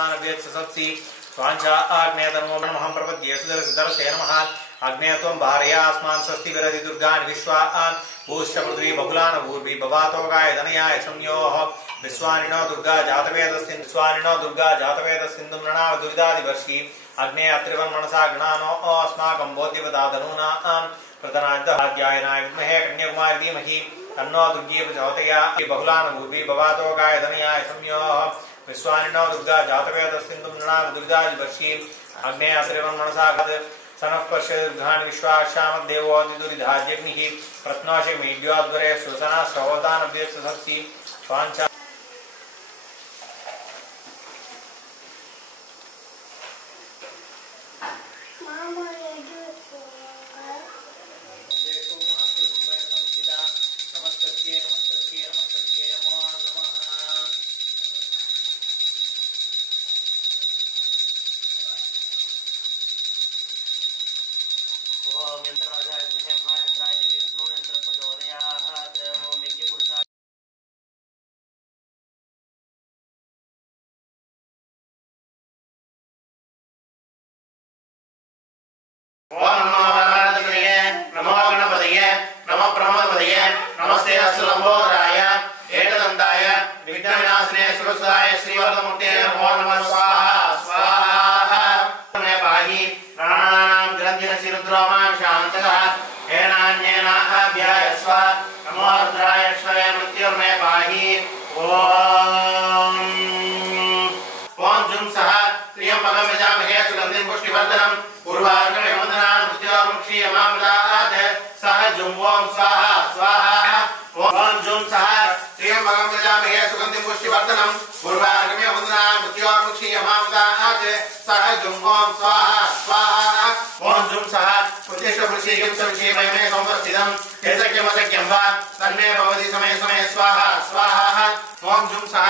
सहोदानव्यत्सत्सि स्वांचा आग्नेयतमो ब्रह्मं प्रपद्ये सुदर्शे नमः अग्नेयत्वं भार्या अस्मान् स्वस्ति विरति दुर्गान् विश्वान् भूश्च पृथ्वी बहुलान भूर्भि भवातो गाय धनयाय संयोः विश्वानिनो दुर्गा जातवेदस्सिन्धुं नृणाव दुरिदादिवर्षि अग्ने अत्रिवन् मनसा गणानो अस्माकं बोध्यवदाधनूनां प्रतनाद्यायनाय विद्महे कन्याकुमारी धीमहि तन्नो दुर्गे प्रचोदयात् बहुलान भूर्भि भवातो गाय धनयाय संयोः विश्वानिनो दुर्गा जातवेदस्सिन्धुं नृणाव दुरिदादिवर्षि अग्ने अत्रिवन् मनसा सनः पश्यदुर्गान् विश्वाशामद्देवोऽतिदुरिधाज्ञग्निः प्रत्नोषे मेढ्योद्वरे सुसना सहोदानव्यत्सत्सि स्वांचा नमस्ते अस्तुलंबोदराय एकदंताय विघ्नविनाशने सुरसाय श्रीवरदमूर्ते नमो नमः स्वाहा स्वाहा मे पाहि प्राणानां ग्रन्थिरसि रुद्रोमां शान्तः हेनान्येन अभ्यायस्व नमो रुद्राय स्वये मृत्युर्मे पाहि ओम जुं सह त्र्यंबकं यजामहे सुगन्धिं पुष्टिवर्धनं उर्वारुकमेव वन्दनान् मृत्योर्मुक्षीयमामृतात् सह जुं ओम स्वाहा स्वाहा ओम जुं सह त्र्यंबकं यजामहे सुगन्धिं पुष्टिवर्धनं उर्वारुकमेव वन्दनान् मृत्योर्मुक्षीयमामृतात् सह जुं ओम स्वाहा स्वाहा ओम जुं सह उद्देश्यपुरुषीयं सविषेमये संवर्धितं यजज्ञमसज्ञं वा तन्मे भवति समय समय स्वाहा स्वाहा ओम जुं सह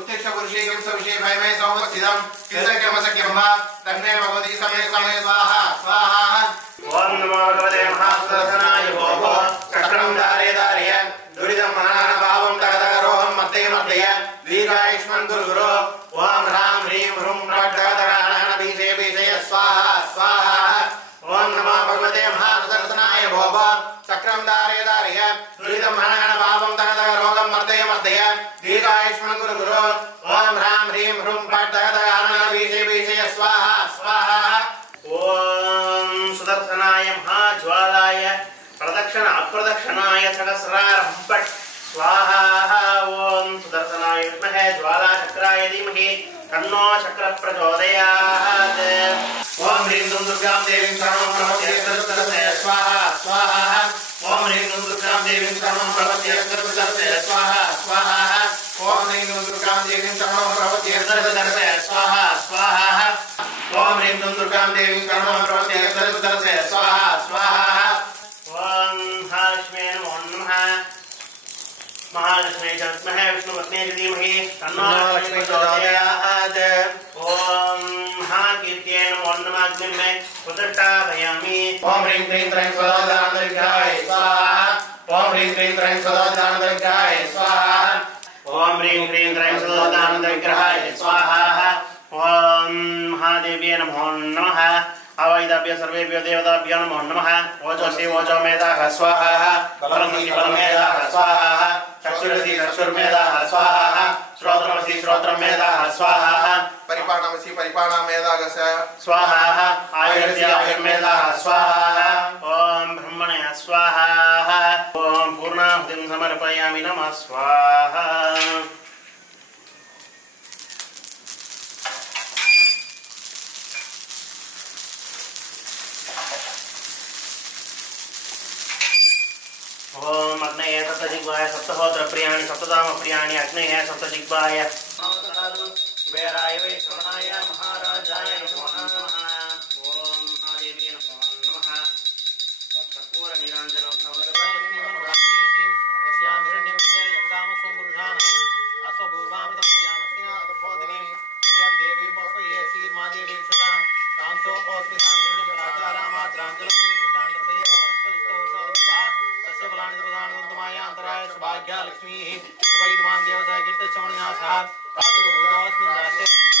उद्देश्यपुरुषीयं सविषेमये संवर्धितं यजज्ञमसज्ञं वा तन्मे भवति समय समय स्वाहा स्वाहा ओम नमो भगवते महासुदर्शनाय भोः चक्रं धारय धारय दुरितं महानाभावं तगदगरोहं मर्दय मर्दय दीर्घायुष्मन् गुरुगुरो ओम ह्रां ह्रीं ह्रूं प्रट्टगदगणहनधीशे बीजय स्वाहा स्वाहा ओम नमो भगवते महासुदर्शनाय भोः चक्रं धारय धारय दुरितं महानाभावं तगदगरोहं मर्दय मर्दय दीर्घायुष्मन् गुरुगुरो ओम ह्रां ह्रीं ह्रूं प्रट्टगदगणहनधीशे बीजय स्वाहा स्वाहा ओम सुदर्शनाय महाज्वालाय प्रदक्षिण अप्रदक्षिणाय सहस्रारं पट् स्वाहा ओम सुदर्शनाय विद्महे ज्वालाचक्राय धीमहि तन्नो चक्र प्रचोदयात् ओम ह्रीं दुर्गां देवीं शरणं प्रपद्ये सर्वतरसे स्वाहा स्वाहा ओम ह्रीं दुर्गां देवीं शरणं प्रपद्ये सर्वतरसे स्वाहा स्वाहा ओम ह्रीं दुर्गां देवीं शरणं प्रपद्ये सर्वतरसे स्वाहा स्वाहा ओम ह्रीं दुर्गां देवीं शरणं प्रपद्ये सर्वतरसे स्वाहा स्वाहा ओम महालक्ष्मी नमो नमः महालक्ष्मी विद्महे विष्णुपत्न्यै धीमहि तन्नो लक्ष्मी प्रचोदयात् ओम महाकीर्त्यै नमो नमः अग्निमे प्रतिष्ठापयामि ओम ह्रीं क्लीं त्रैं सदानन्दविग्रहाय स्वाहा ओम ह्रीं क्लीं त्रैं सदानन्दविग्रहाय स्वाहा ओम ह्रीं क्लीं त्रैं सदानन्दविग्रहाय स्वाहा ओम महादेव्यै नमो नमः अवैदाभ्य सर्वेभ्यो देवताभ्यो नमो नमः ओजोसि ओजो मेधाः स्वाहा बलमसि बलमेधाः स्वाहा चक्षुरसि चक्षुर्मेधाः स्वाहा श्रोत्रमसि श्रोत्रमेधाः स्वाहा परिपाणमसि परिपाणमेधाः स्वाहा आयुर्मसि आयुर्मेधाः स्वाहा ओम ब्रह्मणे स्वाहा ओम पूर्णाहुतिं समर्पयामि नमः स्वाहा ओम अग्नये सप्तजिह्वाय सप्तहोत्र प्रियाणि सप्तधाम प्रियाणि अग्नये सप्तजिह्वाय कुबेराय वैश्रवणाय महाराजाय नमः ओम महादेवी नमो नमः कर्पूर नीराञ्जनं समर्पयामि यस्यां हिरण्यकुण्डे यंगाम सोमपुरुषाणं अस्वभूर्वामृतं ज्ञानस्यादपोदनीं श्रियं देवी पुष्पये श्रीर्मादेवी क्षतां कांसो ओस्मितां हिरण्यपराकारामाद्राञ्जलं कृताण्डपये वनस्पतिस्तो औषधविवाह तस्य फलानि प्रधानवन्तमायान्तराय सौभाग्या लक्ष्मीः उपैदवान् देवता कीर्तिश्रवणिनाथः प्रादुर्भूतोऽस्मिन् राष्ट्रे